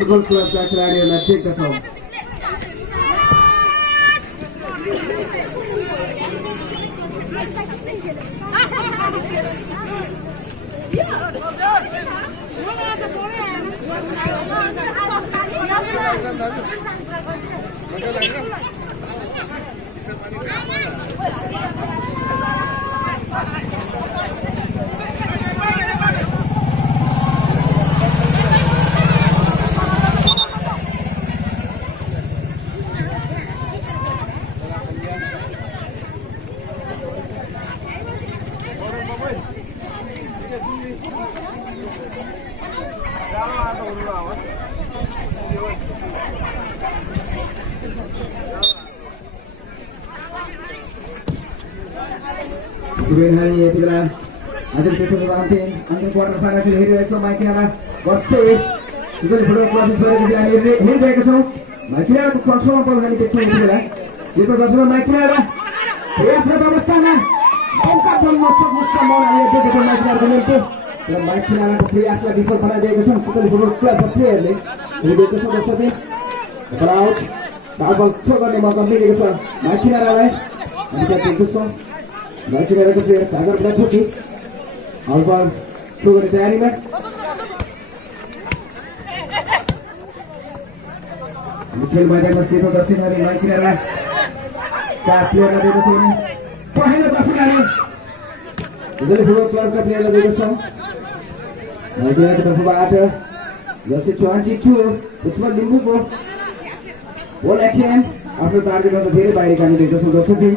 Football क्लबका खेलाडीहरूलाई देख्दछौँ। Kemudian hari ini kita ada kita berhenti untuk quarter final hari ini so makin apa versus kita di football club itu kita hari ini baik so makin apa control apa hari kita kita itu control makin apa ya sudah bersama bukan pun musuh mau hari itu kita makin apa itu dan makin apa pria asal di football ada kita kita di football club player ni ini kita sudah sampai crowd double coba ni mau kembali kita makin apa kita itu so match में रखे player सागर black होती और बार शुरू करने तैयारी में Mitchell मैदान में सीधो दर्शन हरी मैच में रहा चार प्लेयर लगे तो सोने पहले दर्शन आने इधर फुटबॉल क्लब का प्लेयर लगे तो सोन मैच में तो बात है जैसे 22 उसमें लिंबू को बॉल एक्शन अपने टारगेट में तो धीरे बाहर निकालने देते हैं दोस्तों भी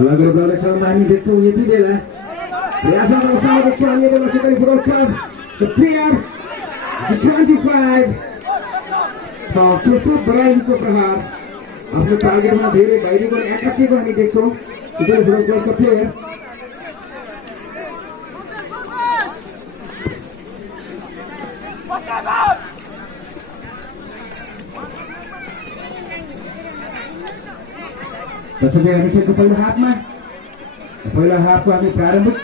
Lalu kalau main di situ ini dia lah. Biasa bersama dengan dia masih dari Football Club. The player, the 25. तो सुसु बराई को प्रहार अपने टारगेट में धीरे बाहरी को एकासी को हमें देखो इधर Football Club का प्लेयर तसर्थ हामी खेलको पहिलो हाफको हामी प्रारम्भिक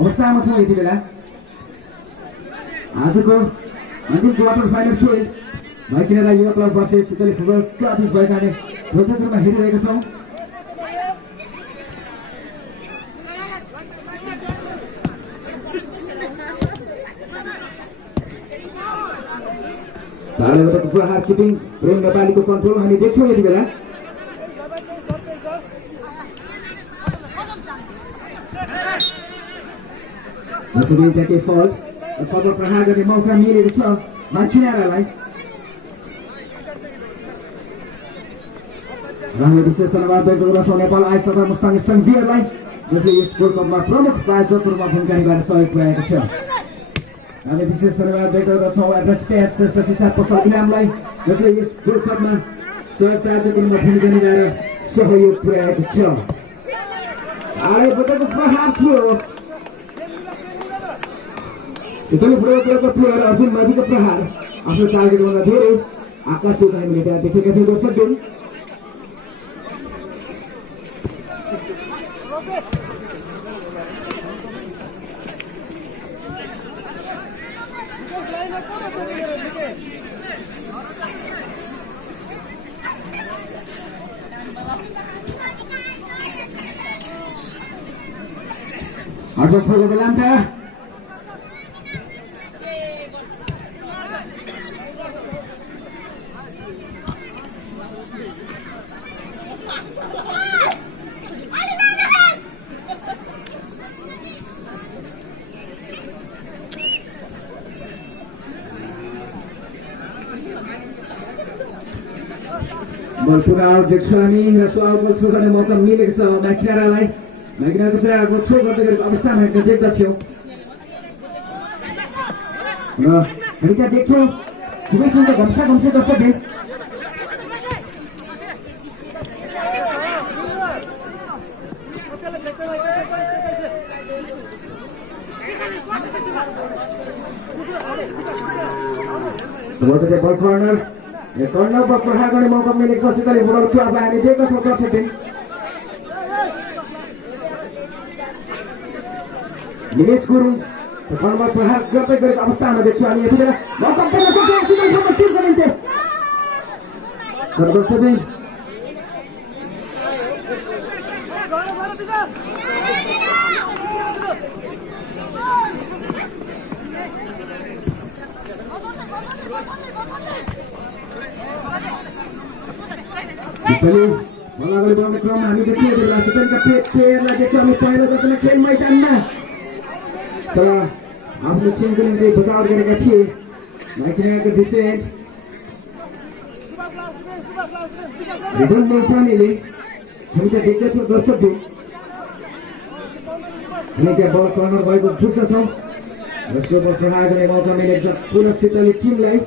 अवस्थामा छौँ यति बेला आजको अन्तिम क्वार्टर फाइनल खेल भाइकिनेरा युवा क्लब वर्सेस सितली फुटबल क्लब भएकाले प्रत्यक्षमा हेरिरहेका छौँ तालेबाट प्रहार किपिङ प्रेम नेपालीको कन्ट्रोल हामी देख्छौँ यति बेला Masih jadi foul, foul perhar dari mauka milik itu, macam apa lagi? Ramai bisnis selawat dari orang Nepal ais atau Mustang biar lagi, jadi World Cup mak promote supaya jauh turun mungkin ibarat soal proyek kecil. Ramai bisnis selawat dari orang Jawa respect sesama pasal enam lagi, jadi World Cup mak soal jauh turun mungkin ibarat soal proyek kecil. Ayo betul perhar tu. इतने बड़े का player Arjun मादी का प्रहार अपने target वाला धीरे आकाश से उठाए मिले देखे कैसे दर्शक दिन Arthur Fogo adelante. Berpura Jeksuani Rasual Bersukan yang mahu milik so Makira lai Makira tu saya bersu berada di Afghanistan yang kerja kacau. Nah, mereka Jeksu juga sudah gamsa dosa deh. बोलते बल corner यो corner पर प्रहार गर्ने मौका मिलेको छ सिधै football क्लबलाई हामी देख्न सक्छौँ दर्शकबिन निमेश गुरुङ कर्नर प्रहार गर्दै गरेको अवस्थामा देख्छौँ हामी यति बेला मौका दिन सक्छौँ सिधै फुटबल टिमको निम्ति दर्शकबिन अगाडि बढ्ने क्रममा हामी देखिएको बेला सिटनका प्लेयरलाई देख्छौँ हामी पहिलो जतिमा खेल मैदानमा तर आफ्नो टिमको निम्ति बचाव गरेका थिए माइकिनाको डिफेन्स रिजन नेपालीले हामी त देख्दछौँ दर्शकबिन हामी त्यहाँ बल कर्नर भएको बुझ्दछौँ र त्यो बल प्रहार गर्ने मौका मिलेको छ पुनः सिटली टिमलाई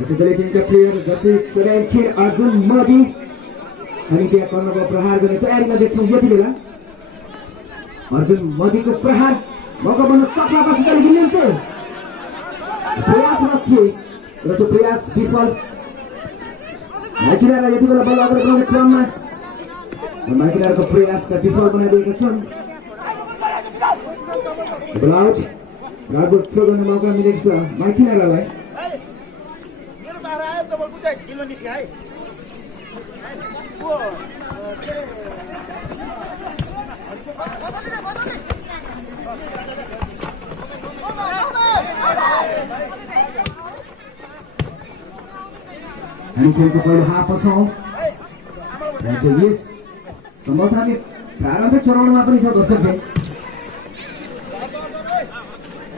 सिटली टिमका प्लेयर जति तयारी थिए अर्जुन मदी हामी त्यहाँ कर्नरको प्रहार गर्ने तयारीमा देख्छौँ यति बेला अर्जुन मदीको प्रहार मौका बन्न सक्ला सिटलीको निम्ति प्रयासमा थिए र त्यो प्रयास विफल माइकिनालाई यति बेला बल अगाडि बढाउने क्रममा माइकिनाको प्रयासका विफल बनाइदिएका छन् ब्लाउट गाडको थ्रो गर्ने मौका मिलेको छ माइकिनालाई हामी खेलको पहिलो हाफमा छौँ यस सम्भवतः हामी प्रारम्भिक चरणमा पनि छ दर्शकले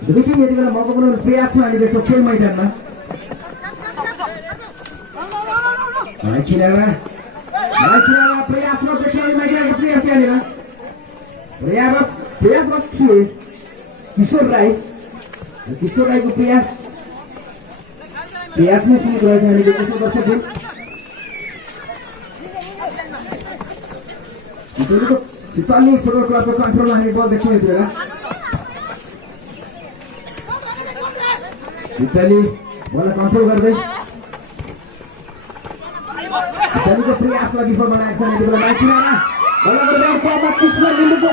दुवै टिम यति बेला मौका बनाउने प्रयासमा हामी देख्छौँ खेल मैदानमा प्रयासमा देख्छौँ माइकिनाको प्लेयर त्यहाँनिर प्रयासमा थिए किशोर राईको प्रयासमै सीमित रहेको हामी देख्छौँ दर्शकले सिटली फुटबल क्लबको कन्ट्रोलमा हामी बल देख्छौँ यति बेला सिटली बललाई कन्ट्रोल गर्दै सिटलीको प्रयासलाई विफल बनाएको छ यति बेला माइकिनामा कृष्ण लिम्बूको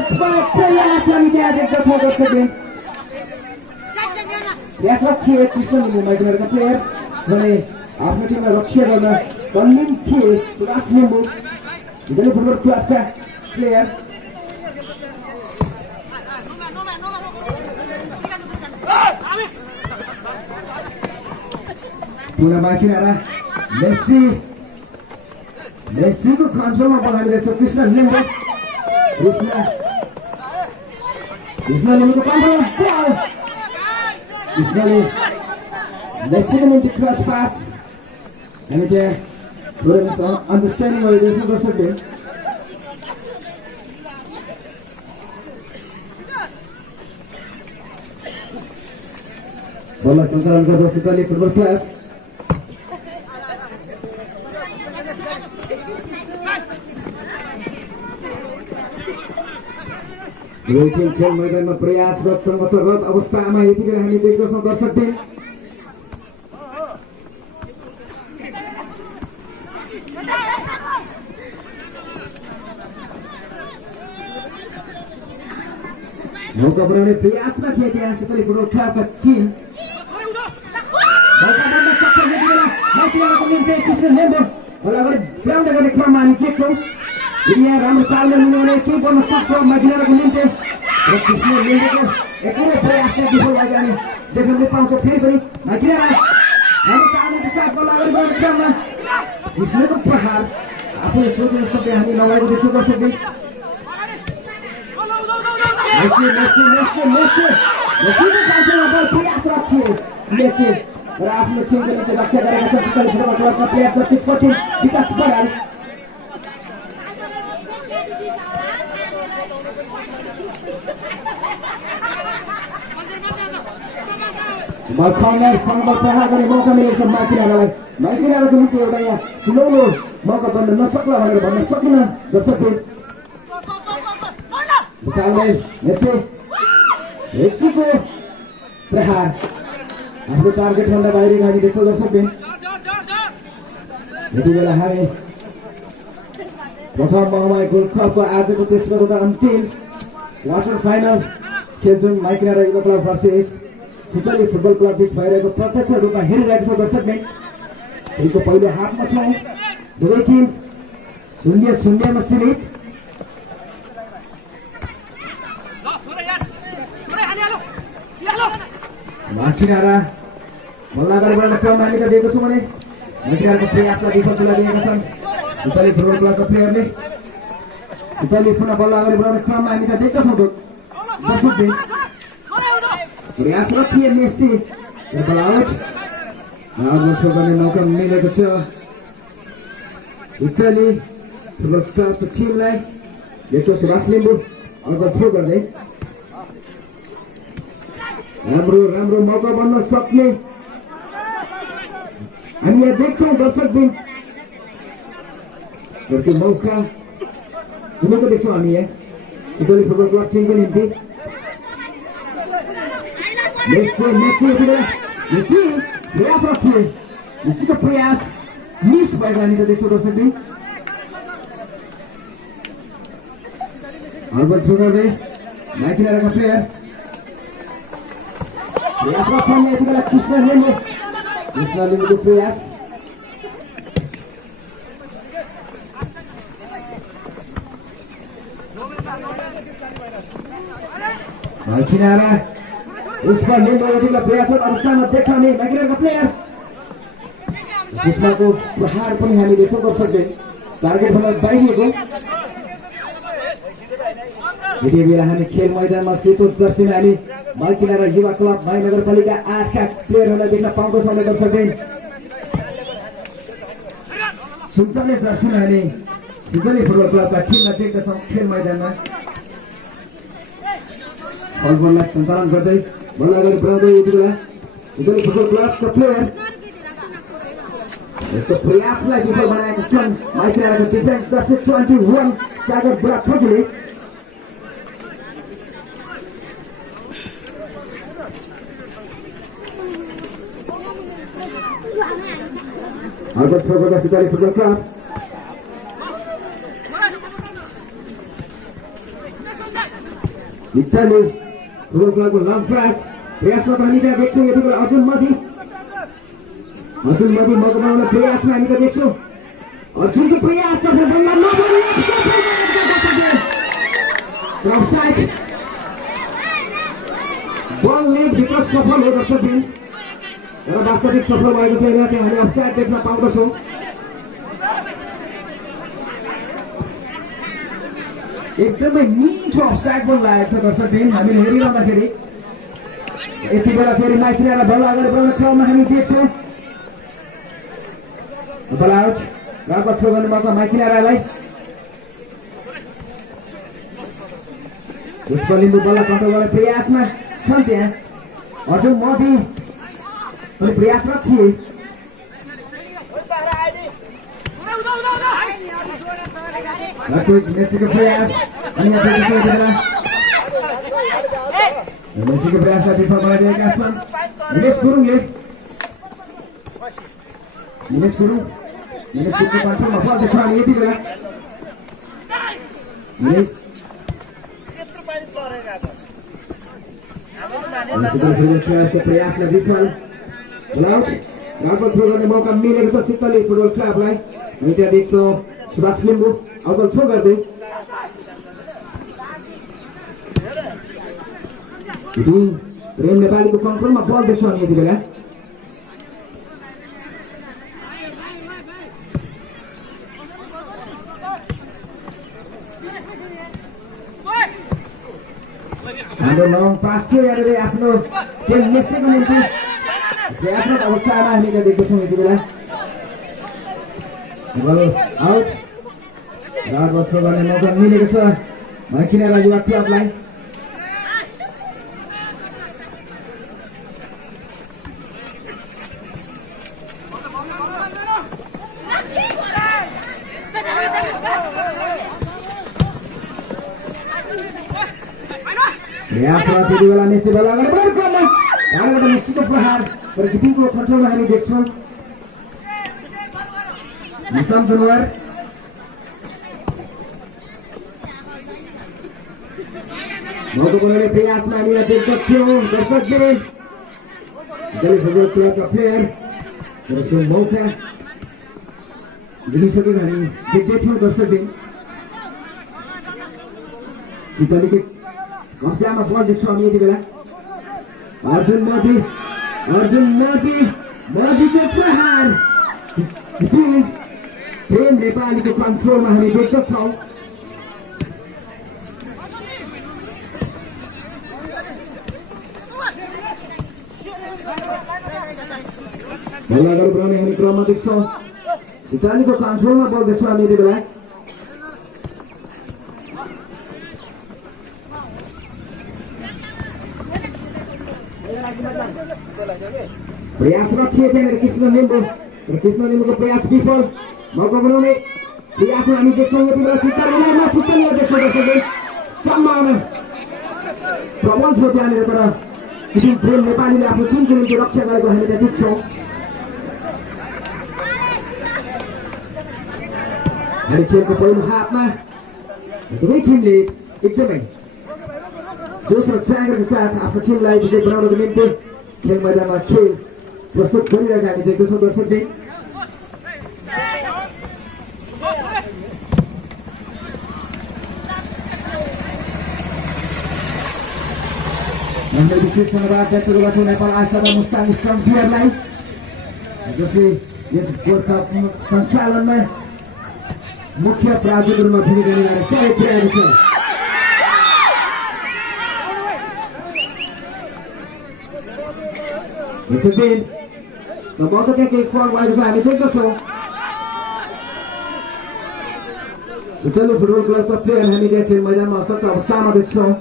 प्रयास हामी त्यहाँ देख्दछौँ दर्शकले प्रयासरत थिए कृष्ण लिम्बू माइकिनाका प्लेयर भने आफ्नो टिमलाई रक्षा गर्न तल्लीन थिए सुभाष लिम्बू सिटली फुटबल क्लबका प्लेयर पुनः माइकिनारा मेस्सीको कन्ट्रोलमा बनाएर देख्छौँ कृष्ण लिम्बू कृष्ण लिम्बूको कन्ट्रोलमा कृष्णले मेस्सीको निम्ति क्रस पास हामी त्यहाँ थोरै अन्डरस्ट्यान्डिङ गरिदिन्छौँ दर्शकले बललाई सञ्चालन गर्दा सिटली फुटबल क्लब खेल मैदानमा प्रयासरत संगठनरत अवस्थामा यति बेला हामी देख्दछौँ दर्शकले मौका बनाउने प्रयासमा थिए त्यहाँ सिटली फुटबल क्लबका टिम मौका बन्न सक्छ यति बेला माइकिनाको निम्ति कृष्ण लिम्बू बल अगाडि ल्याउँदै गर्ने क्रममा हामी देख्छौँ यहाँ राम्रो चालले मिलाउने केही गर्न सक्छौँ माइकिनाको निम्ति र कृष्ण लिम्बूको एकै प्रयासमा विफल भएको हामी देख्न पाउँछौँ फेरि पनि माइकिनालाई हामी चालको साथ बल अगाडि बढ्ने क्रममा कृष्णको प्रहार आफूले सोचे जस्तो हामी नभएको देख्छौँ दर्शकले र आफ्नो टिमको निम्ति रक्षा गरेका छन् सिटली फुटबल क्लबका प्लेयर जति कठिन विकास बराल कर्नर प्रहार गर्ने मौका मिलेको छ माइकिनाको निम्ति एउटा यहाँ सुनौलो मौका बन्न नसक्ला भनेर भन्न सकिन दर्शकले मेस्सीको प्रहार आफ्नो टार्गेटभन्दा बाहिर हामी देख्न सक्छौँ। यति बेला हामी प्रथम महामाया गोल्ड कपको आजको तेस्रो तथा अन्तिम क्वार्टर फाइनल खेल्छौँ। माइकिनारा युवा क्लब भर्सेस सितली फुटबल क्लब बीच भइरहेको प्रत्यक्ष रूपमा हेरिरहेको छ दर्शकले। यसको पहिलो हाफमा छौँ, दुवै टिम 0-0 मा सीमित। माइकिनारा बल्ल अगाडि बढ्ने क्रममा हामी देखेको छौँ भने माइकिनाराको प्रयासलाई विफल तुल्याइदिएका छन् सितली फुटबल क्लबका प्लेयरले। सितली पुनः बल्ल अगाडि बढाउने क्रममा हामी देख्दछौँ दर्शकले। प्रयासरत थिए मेस्सी र बल आउट। थ्रो गर्ने मौका मिलेको छ सितली फुटबल क्लबको टिमलाई। देखो सुभाष लिम्बू अब थ्रो गर्दै राम्रो मौका बन्न सक्ने हामी यहाँ देख्छौँ दर्शकबिन। त्यो मौका हुनुको देख्छौँ हामी यहाँ सितली फुटबल क्लब टिमको निम्ति। प्रयासरत थिए, मेस्सीको प्रयास मिस भएको हामी त देख्छौँ दर्शकबिन। हर्बल थ्रो गर्दै माइकिनाराका प्लेयर प्रयासरत छन् यति बेला कृष्ण लिम्बूको प्रयास। माइकिनारा उसका लिम्बू यति बेला प्रयासरत अवस्थामा देखाउने माइकिनाराका प्लेयर। कृष्णको प्रहार पनि हामी देख्छौँ दर्शकले, टार्गेटभन्दा बाहिरिएको। यति बेला हामी खेल मैदानमा सेतो जर्सीमा हामी माइकिनारा युवा क्लब महानगरपालिका 8 का प्लेयरहरूलाई देख्न पाउँदछौँ दर्शकले। सुन्तले जर्सीमा हामी सितली फुटबल क्लबका टिमलाई देख्दछौँ खेल मैदानमा। बललाई सञ्चालन गर्दै बल अगाडि बढाउँदै यति बेला सितली फुटबल क्लबका प्लेयर यस्तो प्रयासलाई विफल बनाएका छन् माइकिनाराको डिफेन्स जर्सी 21 सागर बुढा ठोकीले। थ्रो गर्दा सितली फुटबल क्लब सितली फुटबल क्लबको लङ प्रयासमा हामी त्यहाँ देख्छौँ। यति बेला अर्जुन मधी मौका बनाउने प्रयासमा हामी त देख्छौँ। अर्जुनको प्रयास बल लेग भित्र सफल हो दर्शकबिन, र वास्तविक सफल भएको छैन। त्यहाँ हामी अफसाइड देख्न पाउँदछौँ। एकदमै मिठो अफसाइड बल लागेको छ दर्शकबिन हामीले हेरिरहँदाखेरि। यति बेला फेरि माइकिनारा बल अगाडि बढाउने क्रममा हामी देख्छौँ। बल आउट, राम्रो थ्रो गर्ने मौका माइकिनारालाई। पुष्प लिम्बू बल कन्ट्रोल गर्ने प्रयासमा छन् त्यहाँ। अर्जुन मधी पनि प्रयासरत थिए। मेस्सीको प्रयास मेस्सीको प्रयासलाई विफल बनाइदिएका छन् दिनेश गुरुङले। दिनेश गुरुङ कन्ट्रोलमा पर्दछ अनि यति बेला प्रयासलाई विफल। राम्रो थ्रो गर्ने मौका मिलेको छ सितली फुटबल क्लबलाई। हामी त्यहाँ देख्छौँ सुभाष लिम्बू अब्बल थ्रो गर्दै। प्रेम नेपालीको कन्ट्रोलमा बल देख्छौँ हामी यति बेला। हाम्रो लङ पास थियो यहाँनिर आफ्नो खेल मेस्सीको निम्ति प्रयासरत अवस्थामा हामी त्यहाँ देख्दछौँ यति बेला। बल आउट, राम्रो थ्रो गर्ने मौका मिलेको छ माइकिनारा युवा क्लबलाई। प्रयासरत यति बेला मेस्सी बल अगाडि बढ्ने क्रममा यहाँबाट निश्चित प्रहार तर किपिङको कन्ट्रोलमा हामी देख्छौँ निशाम जनुवार मौका बनाउने प्रयासमा हामीलाई देख्दछौँ दर्शकले जसले फुटबल क्लबका प्लेयर र सो मौका जितिसकेको हामी देख्दैछौँ दर्शकले सितलीको कब्जामा बल देख्छौँ हामी यति बेला अर्जुन मोदीको प्रहार प्रेम नेपालीको कन्ट्रोलमा हामी देख्दछौँ अगाडि बढाउने हामी क्रममा देख्छौँ सितालीको कन्ट्रोलमा बल देख्छौँ हामी यति बेला प्रयासरत थिए त्यहाँनिर कृष्ण लिम्बूको प्रयास विफल मौका बनाउने प्रयासमा हामी देख्छौँ यति बेला सितालीमा देख्छौँ दर्शकले सम्भावना प्रबल छ त्यहाँनिर तर प्रेम नेपालीले आफ्नो टिमको निम्ति रक्षा गरेको हामी त्यहाँ देख्छौँ हामी खेलको पहिलो हाफमा दुवै टिमले एकदमै जोस र चागरको साथ आफ्नो टिमलाई विजय बनाउनको निम्ति खेल मैदानमा खेल प्रस्तुत गरिरहेका हामी देख्दछौँ दर्शकले हामीले विशेष धन्यवाद व्यक्त गर्छौँ नेपाल आशाका मुस्ताङ इस्लाम प्लेयरलाई जसले यस गोल्ड कप सञ्चालनमा मुख्य प्रायोजक रूपमा भूमिका निभाएर सहयोग पुर्याएको छ मौका त्यहाँ केही फल भएको छ हामी देख्दछौँ सितली फुटबल क्लबका प्लेयर हामी त्यहाँ खेल मैदानमा असक्ष अवस्थामा देख्छौँ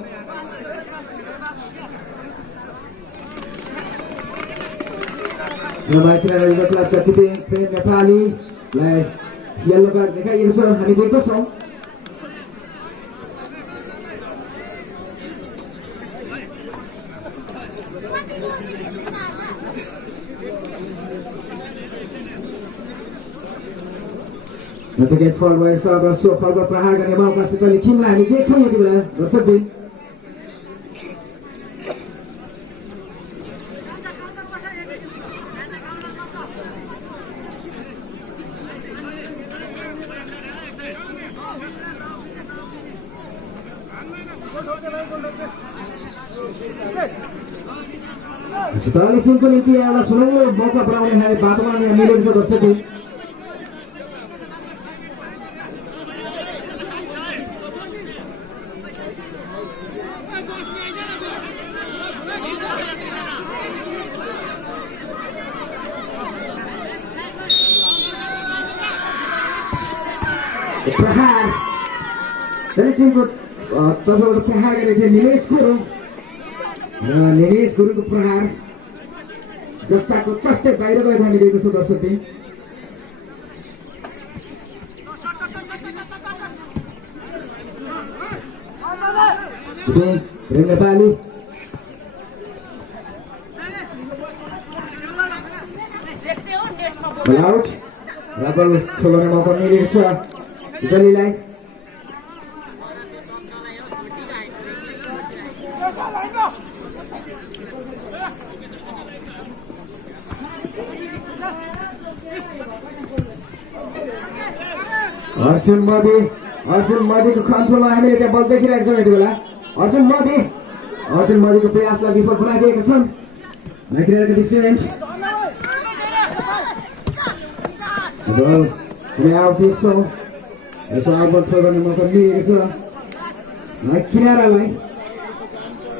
क्लबका किपिङ प्रेम नेपालीलाई येलो कार्ड देखाइएको छ हामी देख्दछौँ गेट फल भएछ र सो फलको प्रहार गर्ने मौका सितली टिमलाई हामी देख्छौँ यति बेला दर्शकले सितली टिमको निम्ति एउटा सुनौलो मौका बनाउने खाले बाटोमा यहाँ मिलेको छ दर्शकले प्रहार टिमको तर्फबाट प्रहार गरेको थियो निमेश गुरुङको प्रहार जस्ताको तस्तै बाहिर गएको हामी देखेको छौँ दर्शकले प्रेम नेपाली आउट रबल खेलाउने मौका मिलेको छ सितलीलाई अर्जुन मोदीको कन्ट्रोलमा हामीले त्यहाँ बल देखिरहेको छौँ यति बेला अर्जुन मोदीको प्रयासलाई विफल बनाइदिएका छन् माइक्रियाको डिफेन्स आउट देख्छौँ यसो आउट थ्रो गर्ने मौका मिलेको छ किनारालाई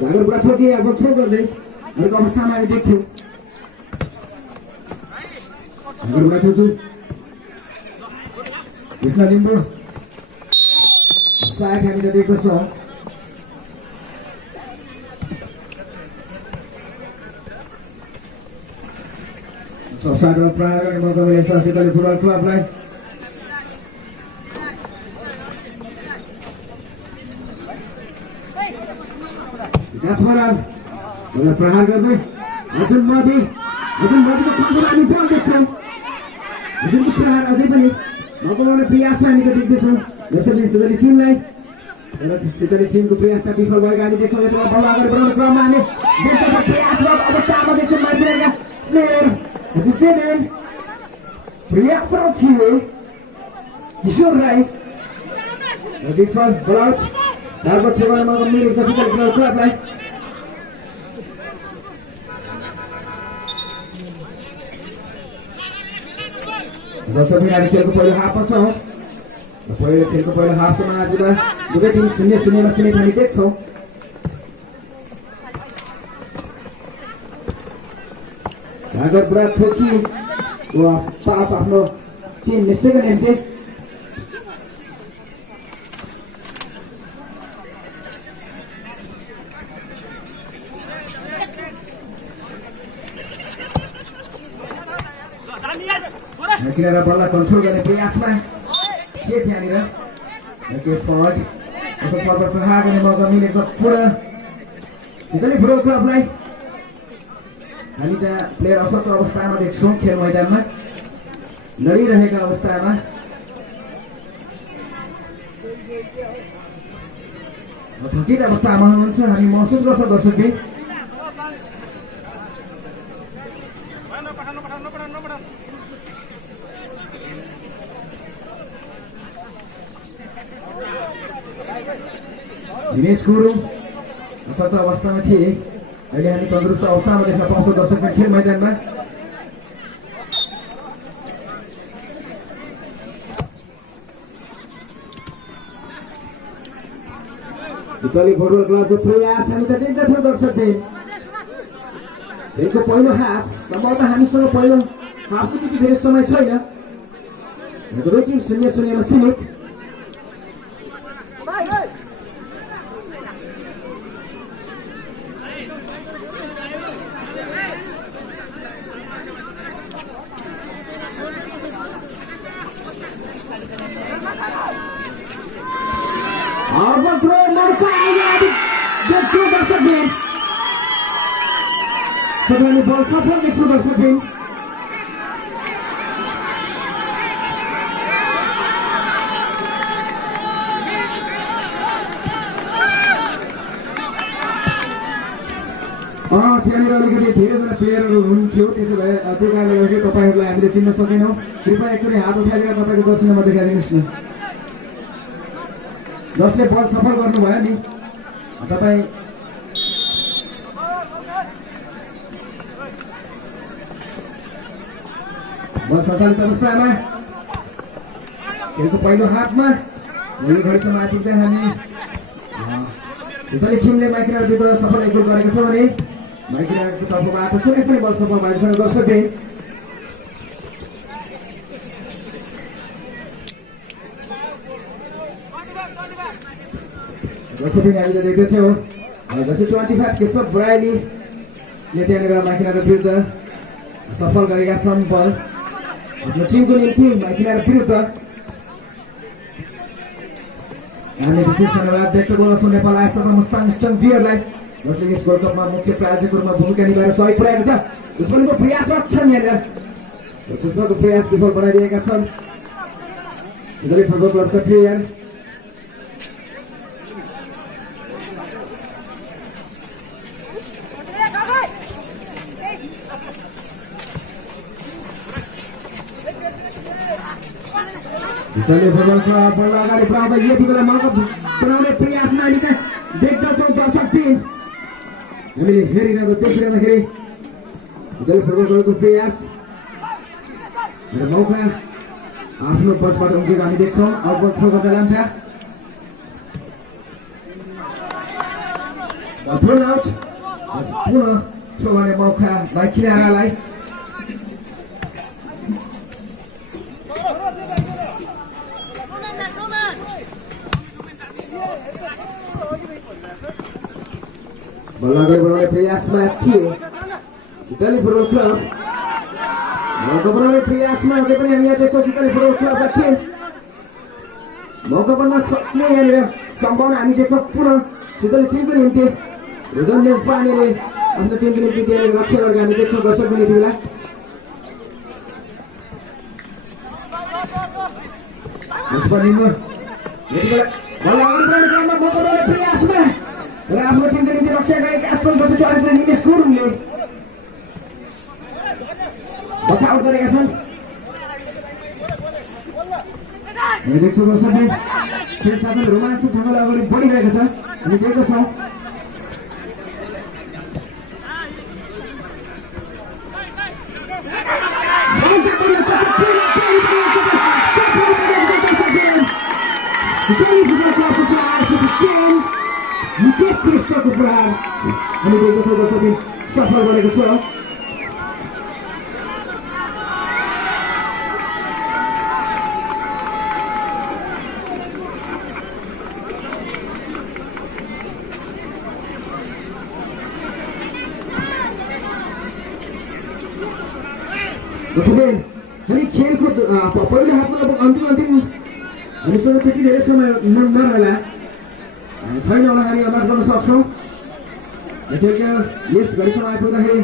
झागरबाट ठोकी अब थ्रो गर्दै अर्को अवस्थामा हामी देख्थ्यौँ झागरबाट ठोकी कृष्ण लिम्बू सायद हामीले देखेको छौँ सबसागर प्रहार गर्ने मौका मिलेको छ सितली फुटबल क्लबलाई प्रहार गर्दै अर्जुन मधीको कन्ट्रोल हामी बल देख्छौँ अर्जुनको प्रहार अझै पनि नपलाउने प्रयासमा हामी देख्दैछौँ यसरी सितली टिमलाई तर सितली टिमको प्रयासमा विफल भएको हामी देख्छौँ यता बल अगाडि बढाउने क्रममा हामी देख्छौँ प्रयासरत अवस्थामा देख्छौँ माइकिनाका प्लेयर सेभेन प्रयासरत थियो किशोर राई विफल बल आउट दार्बो ठेगाउन मौका मिलेको छ सितली फुटबल क्लबलाई जसरी हामी खेलको पहिलो हाफमा छौँ खेलको पहिलो हाफमा आज दुवै टिम 0-0 सीमित हामी देख्छौँ अगर बुरा छोकी वा साफ आफ्नो टिम निश्चयको निम्ति किनारा बललाई कन्ट्रोल गर्ने प्रयासमा के त्यहाँनिर के फर्ड अथवा फर्वड प्रहार गर्ने मौका मिलेको पुरा सितली फुटबल क्लबलाई हामी त्यहाँ प्लेयर असक्त अवस्थामा देख्छौँ खेल मैदानमा लडिरहेका अवस्थामा थकित अवस्थामा हुनुहुन्छ हामी महसुस गर्छौँ दर्शकले दिनेश गुरुङ असक्त अवस्थामा थिए अहिले हामी तन्दुरुस्त अवस्थामा देख्न पाउँछौँ दर्शकमा खेल मैदानमा सितली फुटबल क्लबको प्रयास हामी त देख्दछौँ दर्शकले खेलको पहिलो हाफ सम्भवतः हामीसँग पहिलो हाफको त्यति धेरै समय छैन दुवै टिम 0-0 मा सीमित Sebenarnya bola safar ke sudah sebelum. त्यहाँनिर अलिकति धेरैजना प्लेयरहरू हुनुहुन्थ्यो त्यसो भए त्यो कारणले गर्दा तपाईँहरूलाई हामीले चिन्न सकेनौँ कृपया एकचोटि हात उठाएर तपाईँको दर्शी नम्बर देखाइदिनुहोस् न जसले बल सफल गर्नुभयो नि तपाईँ बल सञ्चालित अवस्थामा खेलको पहिलो हाफमा यो घडीसम्म आइपुग्दै हामी सितली टिमले माइकिनार विरुद्ध सफल एक गोल गरेको छ भने माइकिनारको तर्फबाट कुनै पनि बल सफल भएको छैन दर्शकले जसरी हामीले देख्दछौँ जसरी 25 केशव बराइलीले त्यहाँनिर माइकिनार विरुद्ध सफल गरेका छन् बल आफ्नो टिमको निम्ति माइकिनार विरुद्ध हामी विशेष धन्यवाद व्यक्त गर्दछौँ नेपाल आयोजक मुस्ताङ इस्टर्न बियरलाई जसले यस वर्ल्ड कपमा मुख्य प्रायोजकको रूपमा भूमिका निभाएर सहयोग पुर्याएको छ दुश्मनको प्रयासरत छन् यहाँनिर दुश्मनको प्रयास विफल बनाइदिएका छन् सितली फुटबल क्लबका प्लेयर सितली फुटबल क्लब बल अगाडि बढाउँदा यति बेला मौका बनाउने प्रयासमा हामी त्यहाँ देख्दछौँ दर्शक टिम हामीले हेरिरहेको त्यसले गर्दाखेरि सितली फुटबल क्लबको प्रयास र मौका आफ्नो पक्षबाट उम्केको हामी देख्छौँ अब थ्रो गर्दै लान्छ थ्रो आउट पुनः थ्रो गर्ने मौका माइकिनारालाई बल अगाडि बढाउने प्रयासमा थिए सितली फुटबल क्लब मौका बनाउने प्रयासमा अझै पनि हामी यहाँ देख्छौँ सितली फुटबल क्लबका थिए मौका बन्न सक्ने यहाँनिर सम्भावना हामी देख्छौँ पुनः सितली टिमको निम्ति रुजन नेउपानेले आफ्नो टिमको निम्ति धेरै रक्षा गरेको हामी देख्छौँ दर्शकको निम्तिलाई प्रयासमा र आफ्नो टिमको निम्ति रक्षा गरेका आसन बच्चा निमेश गुरुङले बचाउट गरेका छन् देख्छौँ दर्शकले खेल साथै रोमाञ्चक ढङ्गले अगाडि बढिरहेको छ हामी देख्दछौँ हामी देख्दछौँ दर्शकले सफल गरेको छ हामी खेलको पहिलो हाफमा अब अन्तिम हामीसँग त्यति धेरै समय नरहला छैन होला हामी अन्दाज गर्न सक्छौँ खेलका यस घडीसम्म आइपुग्दाखेरि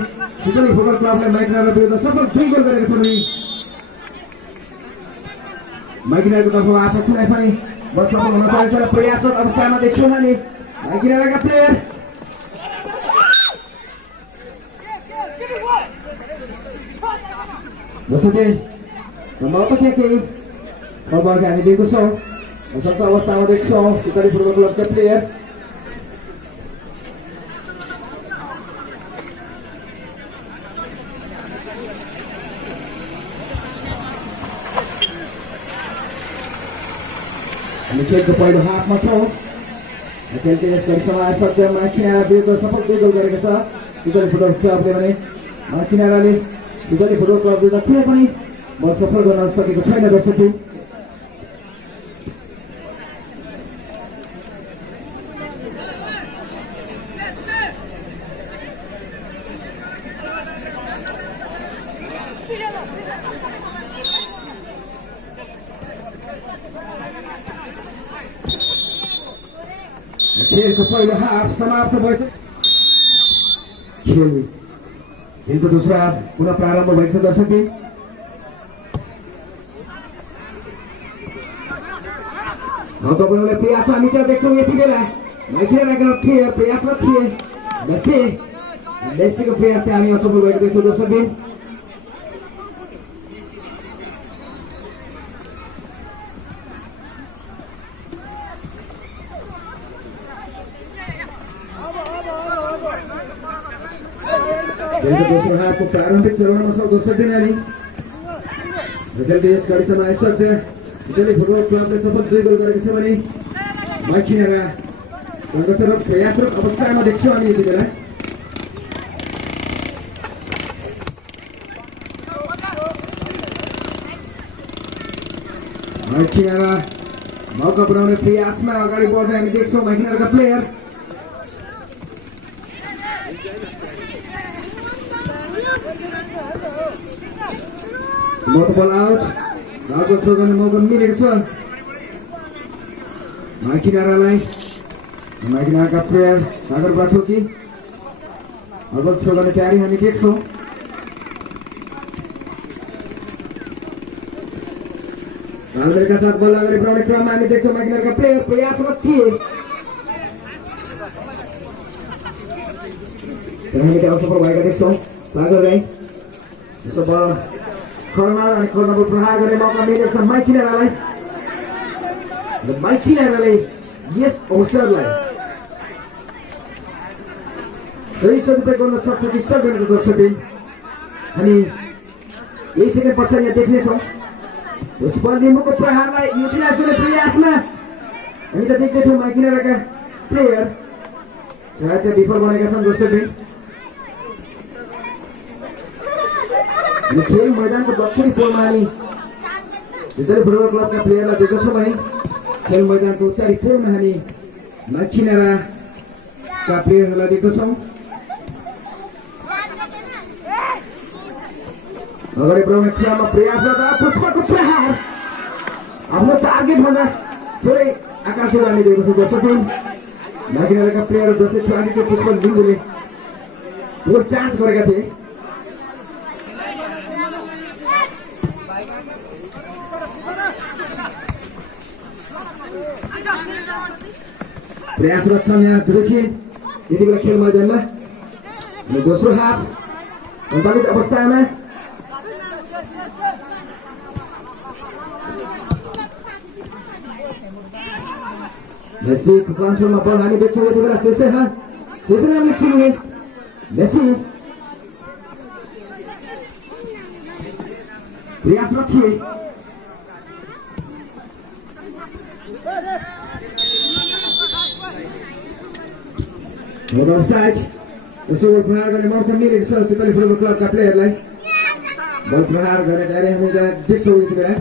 सितली फुटबल क्लबले माइकिनार विरुद्ध सफल 2 गोल गरेको छ भने माइकिनारको तर्फबाट आठ कुनै पनि बल सफल हुन सकेको छ र प्रयासरत अवस्थामा देख्छौँ हामी माइकिनारका प्लेयर जसले सम्भवतः केही खबरहरू हामी दिएको छौँ सस्तो अवस्थामा देख्छौँ सितली फुटबल क्लबका प्लेयर हामी खेलको पहिलो हाफमा छौँ खेलको यस घडीसम्म आइसक्दा माइकिनारा विरुद्ध सफल 2 गोल गरेको छ सितली फुटबल क्लबले भने माइकिनाराले सितली फुटबल क्लब विरुद्ध कुनै पनि बल सफल गर्न सकेको छैन दर्शकले खेलको पहिलो हाफ समाप्त भइसक्यो खेलको दोस्रो हाफ पुनः प्रारम्भ भएको छ दर्शकले तपाईँहरूले प्रयास हामी त्यहाँ देख्छौँ यति बेला माइकिनाराका प्लेयर प्रयासमा थिए मेस्सीको प्रयास चाहिँ हामी असफल भएको देख्छौँ दर्शकले दोस्रो हाफको प्रारम्भिक चरणमा छौँ दर्शकले हामी खेलको यस घडीसम्म आइसक्दा सितली फुटबल क्लबले सफल 2 गोल गरेको छ भने माइकिनारा संघर्षरत प्रयासरत अवस्थामा देख्छौँ हामी यति बेला माइकिनारा मौका बनाउने प्रयासमा अगाडि बढ्दै हामी देख्छौँ माइकिनाराका प्लेयर बल आउट राजो थ्रो गर्ने मौका मिलेको छ माइकिनाराका प्लेयर सागर बाथोकी अगल थ्रो गर्ने तयारी हामी देख्छौँ तालमेलका साथ बल अगाडि बढाउने क्रममा हामी देख्छौँ माइकिनाराका प्लेयर प्रयासरत थिए हामी त्यहाँ असफल भएका देख्छौँ सागर राई यसो बल कर्नर अनि कर्नरको प्रहार गर्ने मौका मिलेको छ माइकिनाराले यस अवसरलाई सही सदुपयोग गर्न सक्छ कि सक्दैन दर्शकले हामी यही सेकेन्ड पछाडि यहाँ देख्नेछौँ लिम्बूको प्रहारलाई युटिलाइज गर्ने प्रयासमा हामी त देख्दैछौँ माइकिनाराका प्लेयर चाहिँ विफल बनेका छन् दर्शकले खेल मैदानको दक्षिणी पोलमा हामी सितली फुटबल क्लबका प्लेयरलाई देख्दछौँ भने खेल मैदानको उत्तरी पोलमा हामी माइकिनाराका प्लेयरहरूलाई देख्दछौँ अगाडि बढाउने क्रममा प्रयास गर्दा पुष्पको प्रहार आफ्नो टार्गेटभन्दा थोरै आकाशमा हामी देखेको छौँ दर्शकले माइकिनाराका प्लेयर जसै टार्गेटको पुष्प लिम्बूले वो चान्स गरेका थिए प्रयासरत छन् यहाँ दुवै टिम यति बेला खेल मैदानमा अनि दोस्रो हाफ सञ्चालित अवस्थामा मेसी कन्ट्रोलमा बल हामी देख्छौँ यति बेला शेषै हामीले चिनिए मेसी प्रयासरत थिए offside यसो बल प्रहार गर्ने मौका मिलेको छ सितली फुटबल क्लबका प्लेयरलाई बल प्रहार गर्ने धेरै हामी देख्छौँ यति बेला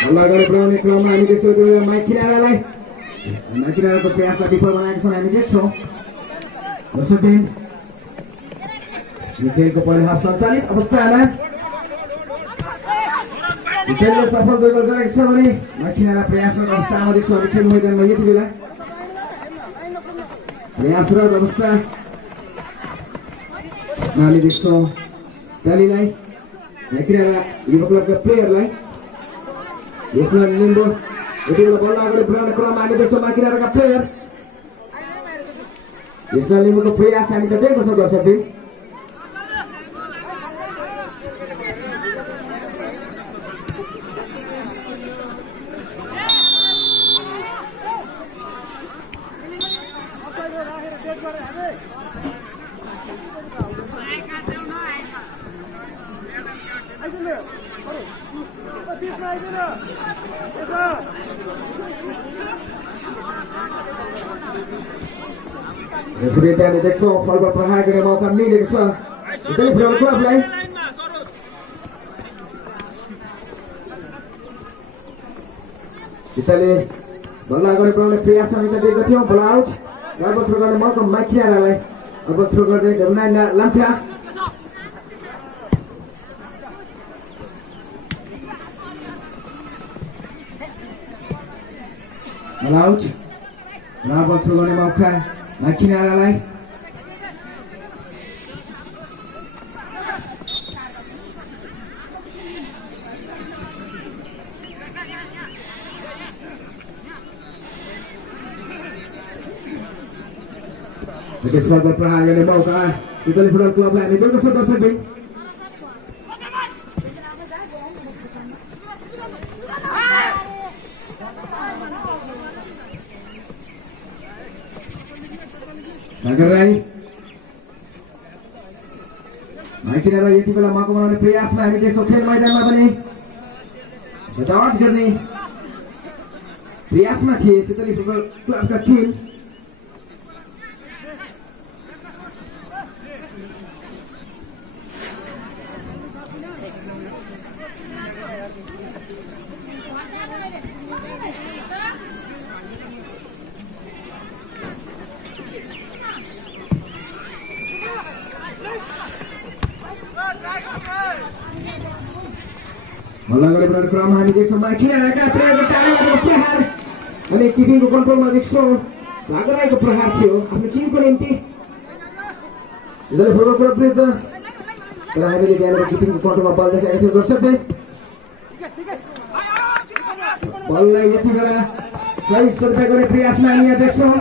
हल्ला गर्ने पुऱ्याउने क्रममा हामी देख्छौँ यति बेला माइकिरालाको प्रयासलाई विफल बनाएका छन् हामी देख्छौँ दोस्रो दिन यो खेलको पहिलो हाफ सञ्चालित अवस्थामा खेलले सफल दुई गोल गरेको छ भने माइकिराला प्रयासरत अवस्थामा देख्छौँ हामी खेल मैदानमा यति बेला प्रयासरत अवस्था हामी देख्छौँ टालीलाई माइकिराला युवा क्लबका प्लेयरलाई यसमा लिम्बो यति बेला बल अगाडि बढाउने क्रममा हामी देख्छौँ माइकिरालाका प्लेयर यसमा लिम्बोको प्रयास हामी त देखेको छौँ दर्शकले यसरी त्यहाँले देख्छौँ फलबल प्रहार गर्ने मौका मिलेको छ इटली फुटबल क्लबलाई इटली बल अगाडि बढाउने प्रयास हामी त देखेका थियौँ बल आउट अब थ्रो गर्ने मौका माइकिरालालाई अब थ्रो गर्दै ढुङ्ना लाम्छा बल आउट अब थ्रो गर्ने मौका माइकिरालालाई त्यसबाट प्रहार गर्ने मौका इटली फुटबल क्लबलाई हामी देखेको छौँ दर्शकले राई माइकिराला यति बेला मौका बनाउने प्रयासमा हामी देख्छौँ खेल मैदानमा पनि बचावट गर्ने प्रयासमा थिए सितली फुटबल क्लबका टिम हल्लागढी बनाउने क्रममा हामी देख्छौँ माइकिरालाका प्लेयर अनि किपिङको कन्ट्रोलमा देख्छौँ लागु रहेको प्रहार थियो आफ्नो टिमको निम्ति इटली फुटबल क्लब विरुद्ध तर हामीले त्यहाँनिर किपिङको कन्ट्रोलमा बल देखाएको थियो दर्शकले बललाई यति बेला सही सुरक्षा गर्ने प्रयासमा हामी यहाँ देख्छौँ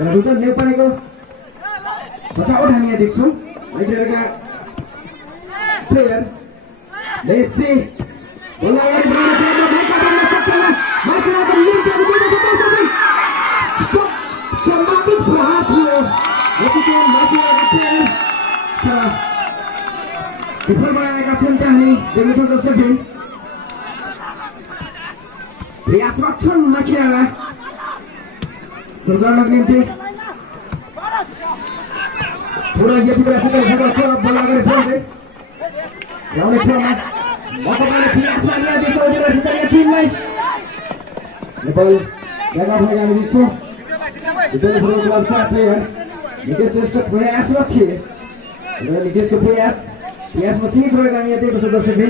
र रुदन नेपालीको बचावट हामी यहाँ देख्छौँ माइकिरालाका प्लेयर मेसी समापित प्रहार थियो विफल बनाएका छन् हामी देख्छौँ दर्शकले प्रयासरत छन् माइकिराला गर्नको निम्ति पुरा यति बेला बल अगाडि बढ्दै ल्याउने क्रममा मौकाले प्रयासमा लिएर देख्छौँ टिमलाई नेपाल जग्गा भएर हामी देख्छौँ इटली फुटबल क्लबका प्लेयर निकै श्रेष्ठ प्रयासरत थिए र निकेशको प्रयासमा सीमित रहेको हामी यहाँ देखेको छौँ दर्शकले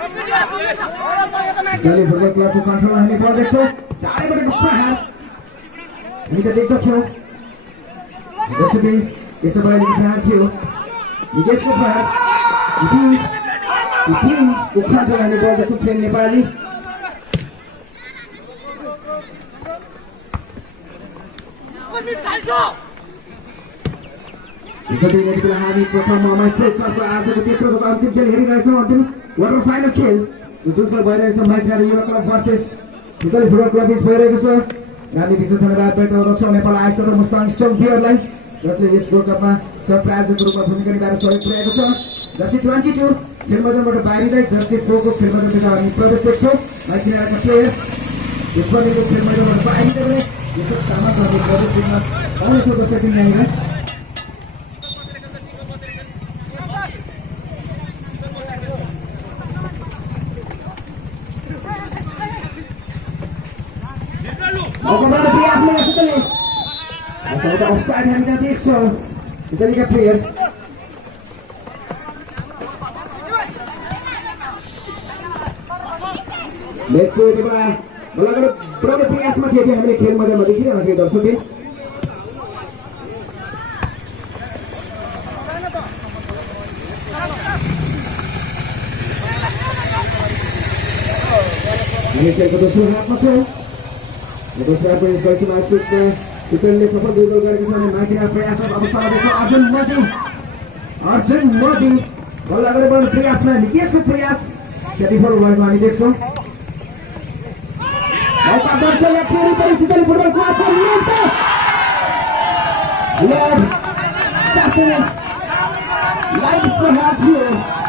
Kali Football Club को control हामी बल देख्छौँ चारैबाट प्रहार हामी त देख्दछौँ जसरी यसो भएर प्रहार थियो निकेशको प्रहार उखान्छ हामी बल देख्छौँ फेरि नेपाली जसरी यतिबेला हामी प्रथम माइक्रो क्लबको आजको तेस्रो अन्तिम खेल हेरिरहेछौँ अन्तिम क्वार्टर फाइनल खेल जुन खेल भइरहेछ माइक्रो युवा क्लब भर्सेस हिजोली फुटबल क्लब बिच भइरहेको छ हामी विशेष धन्यवाद व्यक्त नेपाल आइसकेको मुस्ताङ स्ट्रङ प्लेयरलाई जसले यस वर्ल्ड कपमा सहप्रायोजकको रूपमा भूमिका निभाएर सहयोग पुर्याएको छ जर्सी 22 खेल मैदानबाट बाहिरिँदै जर्सी 4 को खेल मैदानभित्र हामी प्रवेश देख्छौँ माइक्रोका प्लेयर यसपालिको खेल मैदानबाट बाहिरिँदै यसो सामना गर्ने प्रवेश दिन आउनेछौँ जसरी यहाँनिर Oke, pihak mereka sekali. Kita offside yang kita tikso. Kita lihat player. Besok kita melakukan berapa pihak sama dia yang खेल मैदानमा देखिरहेका थिए दर्शकले हामी खेलको दोस्रो हाफमा छौँ दोस्रो पनि गल्ती मासुकमा सुपेलले सफल दुई गोल गरेको छ भने माइकिना प्रयास अवस्थामा देख्छौँ अर्जुन मोदी बल अगाडि बढ्ने प्रयासमा निकेशको प्रयास क्षतिफल भएको हामी देख्छौँ मौका दर्शकले फेरि पनि सिधै फुटबल क्लबको लाइभ प्रहार थियो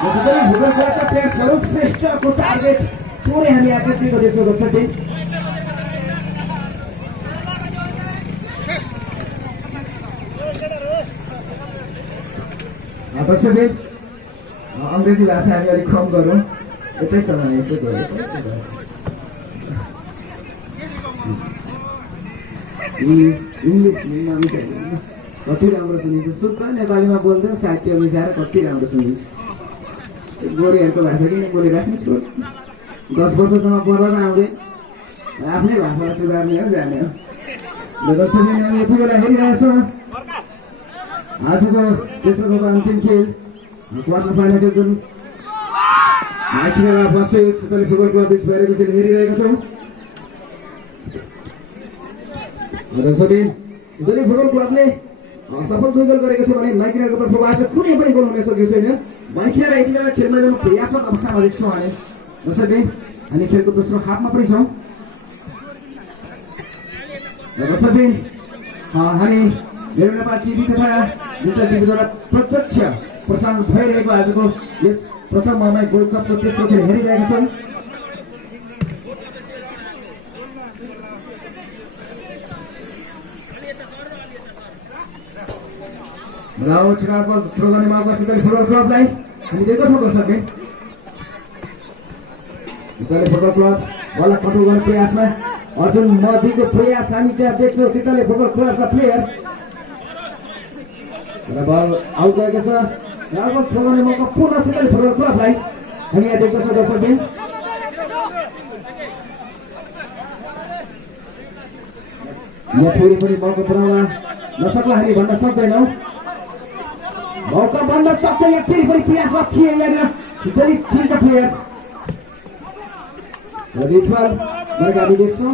फुटबल क्लबका प्लेयर स्वरूप श्रेष्ठको टार्गेट थोरै हामी आकर्षित गर्दैछौँ दर्शकले दर्शकले अङ्ग्रेजी भाषा हामी अलिक कम गरौँ यतै समय यसो गऱ्यो इङ्ग्लिस कति राम्रो सुनिन्छ शुद्ध नेपालीमा बोल्दा साहित्य मिसाएर कति राम्रो सुनिन्छ गोरेहरूको भाषा किन बोलिराख्ने छु 10 वर्षसम्म बोल्न आउँदैन आफ्नै भाषालाई सुधार्ने हो जाने हो दर्शकले हामी यति बेला हेरिरहेछौँ आजको तेस्रो अन्तिम खेल क्वार्टर फाइनल खेल जुन माइकिना भर्सेस सुपेल फुटबल क्लब बिच भइरहेको खेल हेरिरहेका छौँ दर्शकले हिजोली फुटबल क्लबले सफल दुई गोल गरेको छ भने माइकिनाको तर्फबाट कुनै पनि गोल हुन सकेको छैन माइकिना यति बेला खेल मैदानमा क्रियात्मक अवस्थामा देख्छौँ हामी दर्शकले हामी खेलको दोस्रो हाफमा पनि छौँ दर्शकले हामी मेरो नेपाल टिभी तथा डिजिटल टिभीद्वारा प्रत्यक्ष प्रसारण भइरहेको आजको यस प्रथम माइक गोल्ड कपको तेस्रो खेल हेरिरहेका छौँ गाउँ छिराको थ्रो गर्ने मौका सिधै फुटबल क्लबलाई हामी देख्दछौँ दर्शकले सिधै फुटबल क्लब बललाई कन्ट्रोल गर्ने प्रयासमा अर्जुन मोदीको प्रयास हामी त्यहाँ देख्छौँ सिधै फुटबल क्लबका प्लेयर र बल आउट गएको छ राम्रो थ्रो गर्ने मौका पुनः सिधै फुटबल क्लबलाई हामी यहाँ देख्दछौँ दर्शकले यहाँ फेरि पनि मौका पुऱ्याउन नसक्ला हामी भन्न सक्दैनौँ मौका बन्न सक्छ यहाँ फेरि पनि प्रयासमा थिए यहाँनिर हिजोली टिमका प्लेयर र विफल गरेको हामी देख्छौँ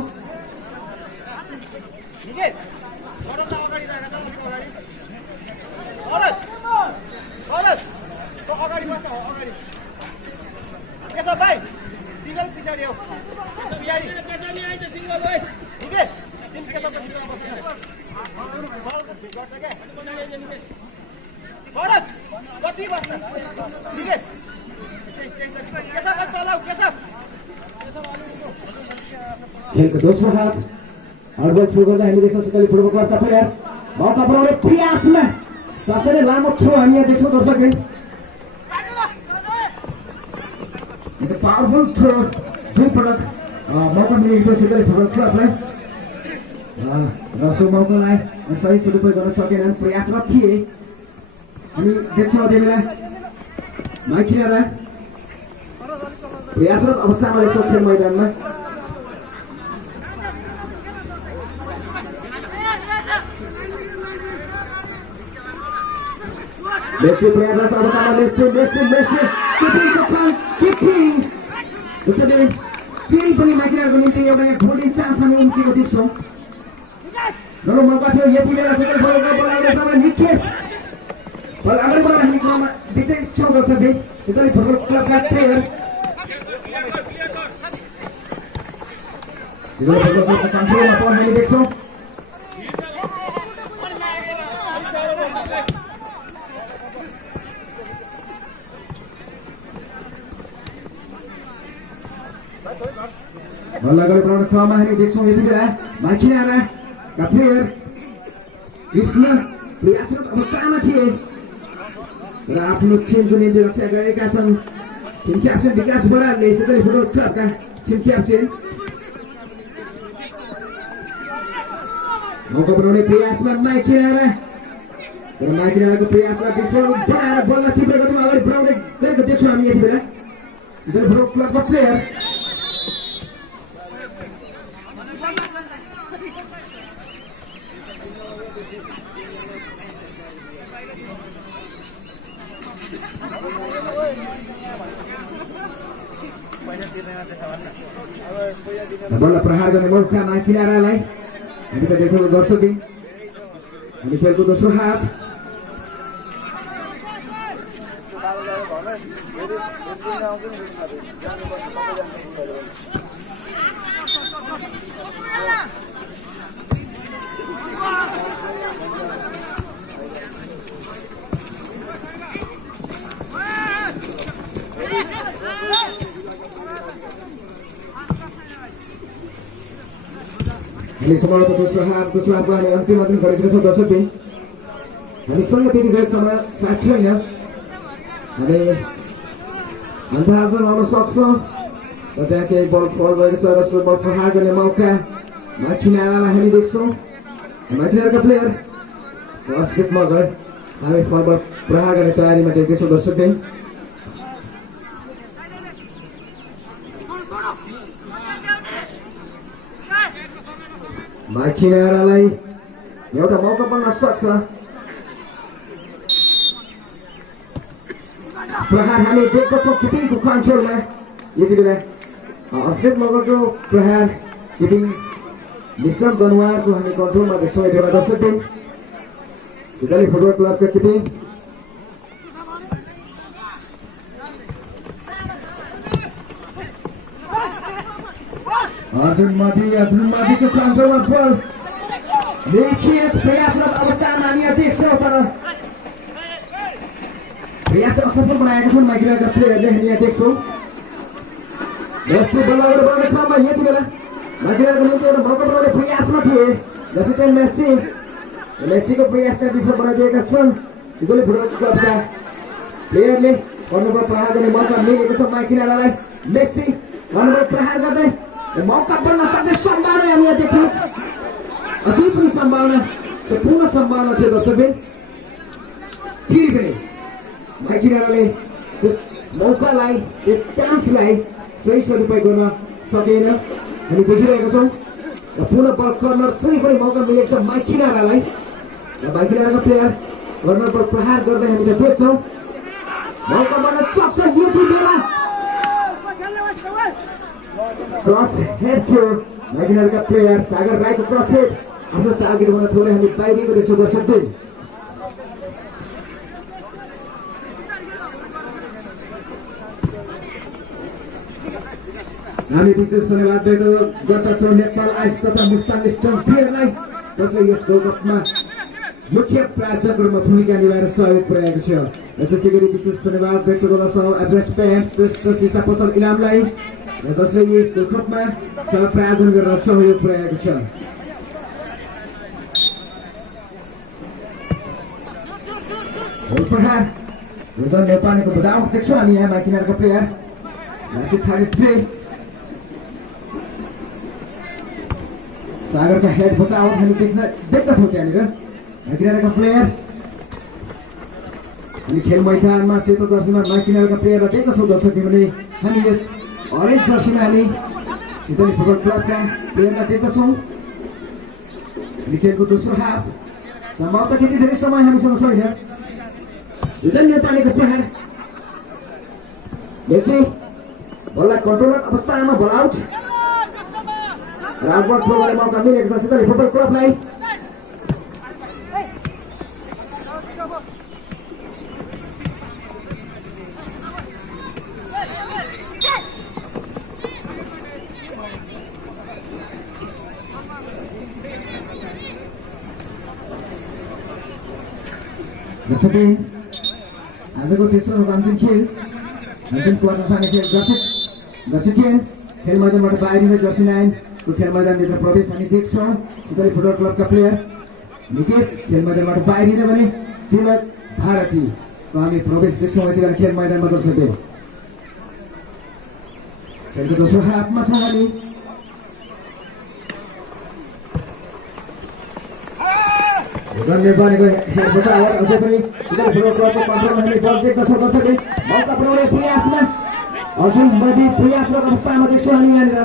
खेलको दोस्रो हाफ हडबल थ्रो गर्दा हामी देख्छौँ सिधै फुटबल क्लबका प्लेयर मौका बनाउने प्रयासमा साथै लामो थ्रो हामी यहाँ देख्छौँ दर्शकले पावरफुल थ्रो दुई पटक मौका मिलेको सिधै फुटबल क्लबलाई र सो मौकालाई सही सदुपयोग गर्न सकेनन् प्रयासरत थिए हामी देख्छौँ त्यति बेला माइकिनालाई प्रयासरत अवस्थामा रहेछ खेल मैदानमा। मेसी प्रयासरत अवस्थामा मेसी किपिङ उसले फेरि पनि माइकिनाको निम्ति एउटा यहाँ गोल्डन चान्स हामी उम्केको देख्छौँ। नरो मौका थियो यति बेला चाहिँ बलको बोलाउने तपाईँ निकेश बल अगाडि बढाउने क्रममा बित्दै छौ गर्छ बे यसले फुटबल क्लबका प्लेयर यसले फुटबल क्लबका कन्ट्रोलमा बल हामी देख्छौँ। बल अगाडि बढाउने क्रममा हामी देख्छौँ यति बेला माइकिनाका प्लेयर कृष्ण प्रयासरत अवस्थामा थिए र आफ्नो टिमको निम्ति रक्षा गरेका छन्। टिम क्याप्टेन विकास बरालले यसैगरी फुटबल क्लबका टिम क्याप्टेन मौका बनाउने प्रयासमा माइकिनाको प्रयासमा देख्छौँ बढाएर बललाई तीव्र गतिमा अगाडि बढाउँदै गरेको देख्छौँ हामी यति बेला फुटबल क्लबको प्लेयर बल्ल प्रहार गर्ने मौका माइकिनालाई हामी त देख्नु गर्छौँ कि हामी खेलको दोस्रो हाफ हामी समाजको दोस्रो हाफको हामी अन्तिम गरेको छौँ दर्शक दिन हामीसँग त्यति धेरै समय साथ छैन। हामी अन्धाजन आउन सक्छ र त्यहाँ केही बल फल गरेको छ र सो बल प्रहार गर्ने मौका माइकिनालाई हामी देख्छौँ। माइकिनाका प्लेयर अस्पिट मगर हामी फल प्रहार गर्ने तयारीमा देख्दैछौँ दर्शक दिन। माइकिनालाई एउटा मौका बन्न सक्छ। प्रहार हामी देख्दछौँ किपिङको कन्ट्रोलमा यति बेला अस्ट्रेट मगरको प्रहार किपिङ निशान्त दनवारको हामी कन्ट्रोलमा देख्छौँ यति बेला दर्शक टिम इटाली फुटबल क्लबका किपिङ अर्जुन माथीको कन्ट्रोलमा बल देखिए प्रयासरत अवस्थामा हामी देख्छौँ तर प्रयास असफल बनाएका छन् माइकिनाका प्लेयरले हामी यहाँ देख्छौँ। मेसी बल अगाडि बढाउने क्रममा यति बेला माइकिनाको निम्ति एउटा मौका बनाउने प्रयासमा थिए जसरी मेसीको प्रयासका विफल बनाइदिएका छन्। इटाली फुटबल क्लबका प्लेयरले कर्नरबाट प्रहार गर्ने मौका मिलेको छ माइकिनालाई। मेसी कर्नरबाट प्रहार गर्दै मौका बन्न सक्ने सम्भावना हामी यहाँ देख्छौँ। अझै पनि सम्भावना पूर्ण सम्भावना छ दर्शकबिन। फेरि पनि माइकिनाले त्यस मौकालाई त्यस चान्सलाई सही सदुपयोग गर्न सकेन हामी देखिरहेका छौँ। र पुनः बल कर्नर फेरि पनि मौका मिलेको छ माइकिनालाई र माइकिनाका प्लेयर कर्नरबाट प्रहार गर्दै हामी त देख्छौँ मौका बन्न सक्छ यति बेला। क्रस हेड थियो माइकिनाका प्लेयर सागर राईको क्रस हेड आफ्नो टार्गेट हुन थोरै हामी बाहिरिएको देख्छौँ दर्शक दिन। हामी विशेष धन्यवाद व्यक्त गर्दछौँ नेपाल आइस तथा मुस्ताङ स्टोन प्लेयरलाई जसले यस वर्ल्डकपमा मुख्य प्रायोजकको रूपमा भूमिका निभाएर सहयोग पुर्याएको छ। र त्यसै गरी विशेष धन्यवाद व्यक्त गर्दछौँ एभरेस्ट पेन्ट्स श्रेष्ठ सिसा पसल इलामलाई जसले यस वर्ल्डकपमा सह प्रायोजन गरेर सहयोग पुर्याएको छ। नेपालीको बजाउ देख्छौँ हामी यहाँ माइकिनारको प्लेयर सागरका हेड बचावट हामी देख्दछौँ त्यहाँनिर माइकिनारका प्लेयर हामी खेल मैदानमा सेतो जर्सीमा माइकिनारका प्लेयरलाई देख्दछौँ दर्शक भने हामी यस orange जर्सीमा हामी सिधै फुटबल क्लबका प्लेयरलाई देख्दछौँ। खेलको दोस्रो हाफ सम्भवतः त्यति धेरै समय हामीसँग छैन। जुन नेपालीको प्रहार बेसी बललाई कन्ट्रोलर अवस्थामा बल आउट र आउटवर्ड थ्रो गर्ने मौका मिलेको छ सिधै फुटबल क्लबलाई। आजको तेस्रो अन्तिम खेल अन्तिम क्वार्टर फाइनल खेल जर्सी 10 खेल मैदानबाट बाहिरिँदै जर्सी 9 को खेल मैदानभित्र प्रवेश हामी देख्छौँ। सिधै फुटबल क्लबका प्लेयर निकेश खेल मैदानबाट बाहिरिँदै भने तिलक भारतीको हामी प्रवेश देख्छौँ यति बेला खेल मैदानमा दर्शकले। खेलको दोस्रो हाफमा छौँ हामी। नेपालीको हेडबाट आवाज अझै पनि सिधै फुटबल क्लबको कन्ट्रोलमा हामी बल देख्दछौँ दर्शकले। मौका पुर्याउने प्रयासमा अर्जुन बडी प्रयासरत अवस्थामा देख्छौँ हामी यहाँनिर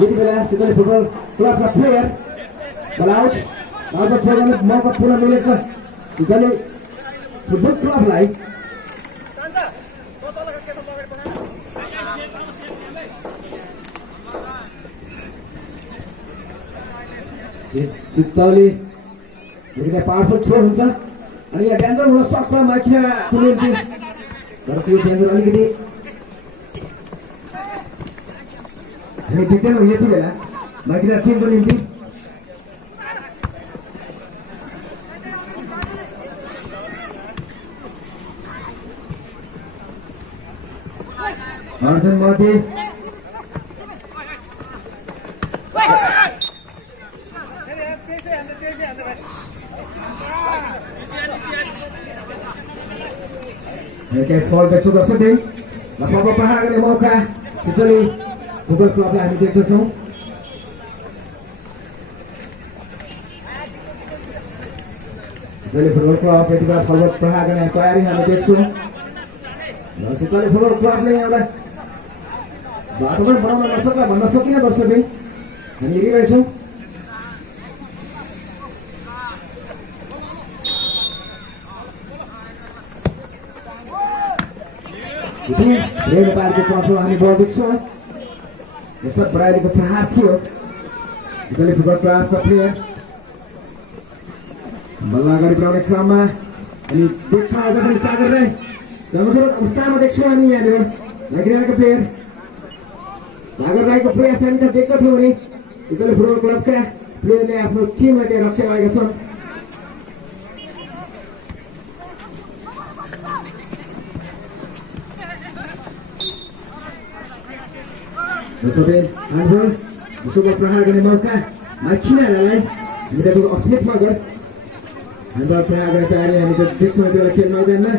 यति बेला सिधै फुटबल क्लबका प्लेयर बल आउट अर्को थ्रो गर्ने मौका पुरा मिलेको छ सिधैले फुटबल क्लबलाई। चित्तौली एकदमै पावरफुल थ्रो हुन्छ अनि यहाँ डेन्जर हुन सक्छ माइकिनाको निम्ति तर त्यो डेन्जर अलिकति हामी देख्दैनौँ यति बेला माइकिना टिमको निम्ति। अर्जुन मध्ये फल देख्छौँ दर्शकले र पक्क प्रहार गर्ने मौका सिधै फुटबल क्लबलाई हामी देख्दछौँ। सिधै फुटबल क्लब यति बेला फल प्रहार गर्ने तयारी हामी देख्छौँ र सिधै फुटबल क्लबले एउटा वातावरण बनाउन नसक्ला भन्न सकिन दर्शकले हामी हेरिरहेछौँ। नेपालको कन्ट्रोल हामी बल देख्छौँ। यसो बराइलीको प्रहार थियो सिधै फुटबल क्लबका प्लेयर बल अगाडि बढाउने क्रममा अनि देख्छौँ अझ पनि सागर राई जङ्गसुरत अवस्थामा देख्छौँ हामी यहाँनिर लागिरहेको प्लेयर सागर राईको प्रयास हामी त देख्दछौँ भने सिधै फुटबल क्लबका प्लेयरले आफ्नो टिमलाई त्यहाँ रक्षा गरेका छन्। सबै हान्डबल सुपर प्रहार गर्ने मौका माखिनालाई हामी त अस्मित मगर हान्डबल प्रहार गर्ने तयारी हामी त देख्छौँ त्यो खेल मैदानमा।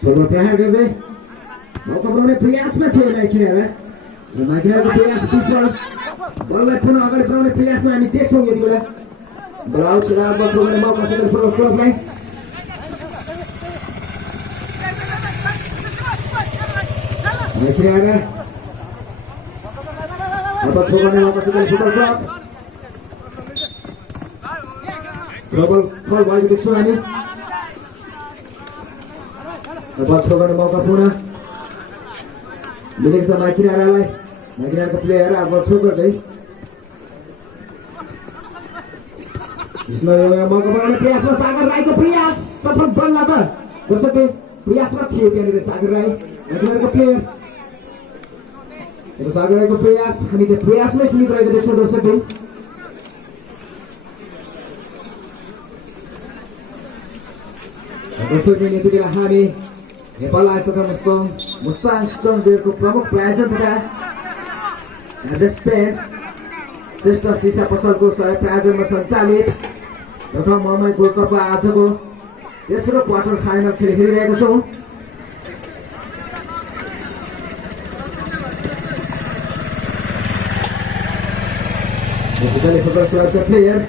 फुटबल प्रहार गर्दै मौका बनाउने प्रयासमा थियो माखिनालाई र माखिनाको प्रयास टिचर बललाई पुनः अगाडि बढाउने प्रयासमा हामी देख्छौँ यति बेला बल आउट राम्रो थ्रो गर्ने मौका छ फुटबल क्लबलाई। अब थ्रो गर्ने मौका छ फुटबल क्लब फुटबल फल भएको देख्छौँ हामी। अब थ्रो गर्ने मौका पुनः मिलेको छ माइकिनालाई माइकिनाको प्लेयर अब थ्रो गर्दै मौका बनाउने प्रयासमा सागर राईको प्रयास सफल बन्ला त दर्शकले प्रयासमा थियो त्यहाँनिर सागर राई माइकिनाको प्लेयर सागर राईको प्रयास हामी त्यो प्रयासमै सीमित रहेको देख्छौँ दर्शकले। दर्शकले यति बेला हामी नेपाल आइस तथा मुस्ताङ स्टोनवेयरको प्रमुख प्रायोजक तथा श्रेष्ठ सिसा पसलको सह प्रायोजनमा सञ्चालित तथा ममै गोल्ड कपको आजको तेस्रो क्वार्टर फाइनल खेल खेलिरहेका छौँ। Italy Football Club का player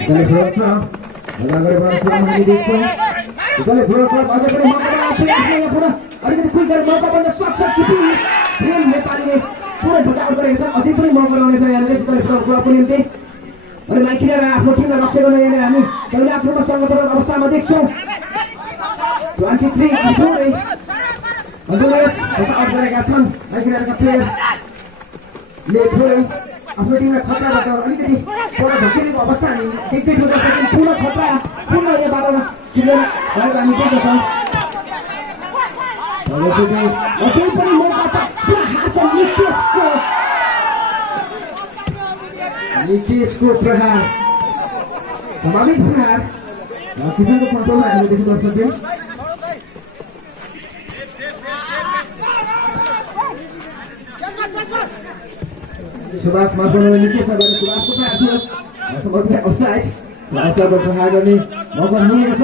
Italy Football Club अगर बड़ा प्लान है देखो Italy Football Club आगे बढ़े मौका प्लेयर में या पूरा अलिकति कुल कर मौका बन्द सक्सेस किपी प्रेम नेपालीले पुरै बचाव गरेको छ अझै पनि मौका रहनेछ यहाँले Italy Football Club को निम्ति अनि माइकिरा आफ्नो टिमलाई रक्षा गर्न यहाँ हामी कहिले आफ्नो संगठन अवस्थामा देख्छौँ 23 अझै बचाव गरेका छन् माइकिराका प्लेयरले थोरै आफ्नो टिमलाई खतराबाट अलिकति पर ढकेलेको अवस्था हामी देख्दैछौँ जसरी पूर्ण खतरा पूर्ण यो बाटोमा किनेर भएको हामी देख्दछौँ अझै पनि मौका छ हात निकेशको प्रहार स्वाभाविक प्रहार किसानको कन्ट्रोलमा हामीले देख्न सक्यौँ सुभाष मार्फत निकेश गरे सुभाषको प्रहार थियो सम्भवतः अफसाइड अफसाइडको प्रहार गर्ने मौका मिलेको छ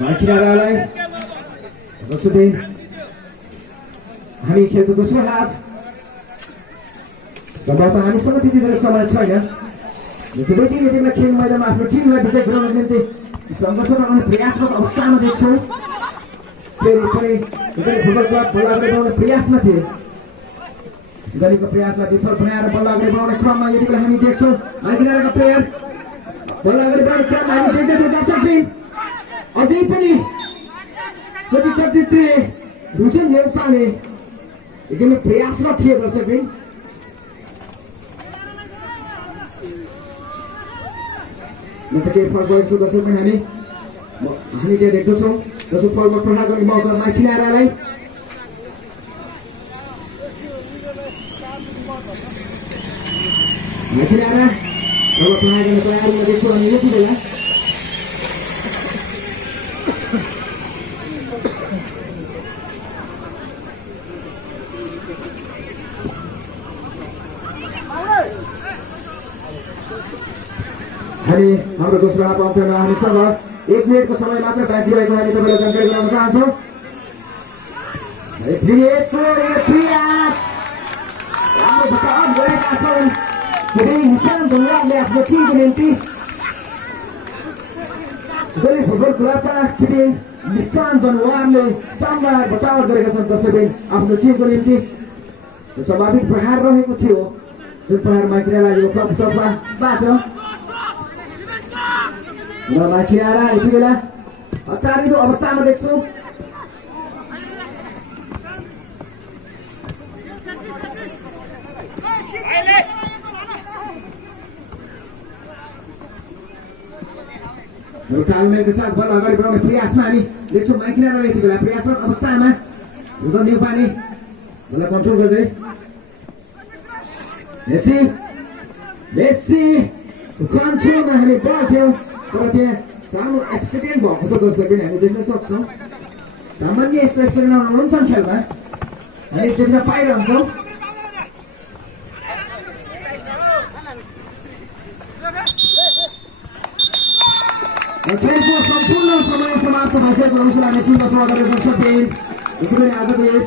माइकिरालाई जसरी हामी खेलको दोस्रो हाफ सम्भवतः हामीसँग त्यति धेरै समय छैन दुवै टिम यति बेला खेल मैदानमा आफ्नो टिमलाई विजय गराउनको निम्ति सङ्घर्ष गर्ने प्रयासरत अवस्थामा देख्छौँ फेरि पनि फुटबल क्लब बल अगाडि बढाउने प्रयासमा थिए गरीको प्रयासलाई विफल बनाएर बल अगाडि बढाउने क्रममा यति बेला हामी देख्छौँ माइकिराका प्लेयर बल अगाडि बढाउने क्रममा हामी देख्दैछौँ दर्शकबिन अझै पनि कति कतिले रुचन नेपालले एकदमै प्रयासरत थिए दर्शकबिन के फल गएको दर्शकबिन हामी त्यहाँ देख्दछौँ जसो फलमा प्रहार गर्ने मौका माइकिरालाई माइकिरा अब प्रहार गर्ने तयारीमा देख्छौँ हामी यति बेला हामी हाम्रो दोस्रो हाफ अन्तमा हामीसँग 1 मिनेटको समय मात्र बाँकी रहेको हामी तपाईँलाई जानकारी गराउन चाहन्छौँ राम्रो बचाव गरेका छन् हिसान धनवारले आफ्नो टिमको निम्ति फुटबल क्लबका खेलाडी हिसान धनवारले शानदार बचाव गरेका छन् दर्शकबिन आफ्नो टिमको निम्ति स्वाभाविक प्रहार रहेको थियो जुन प्रहार माइकिरालाई यो क्लब तर्फबाट र माइकिरालाई यति बेला हतारिलो अवस्थामा देख्छौँ तालमेलको साथ बल अगाडि बढाउने प्रयासमा हामी देख्छौँ माइकिरालाई यति बेला प्रयासरत अवस्थामा रुदन नेपाली बललाई कन्ट्रोल गर्दै मेसी कन्ट्रोलमा हामी बल थियौँ तर त्यहाँ सानो एक्सिडेन्ट भएको छ दर्शकबिन हामी देख्न सक्छौँ सामान्य यस्तो एक्सिडेन्ट हुन्छन् खेलमा हामी देख्न पाइरहन्छौँ खेलको सम्पूर्ण समय समाप्त भइसकेको अवसर हामी सुन्न स्वागत गर्छौँ।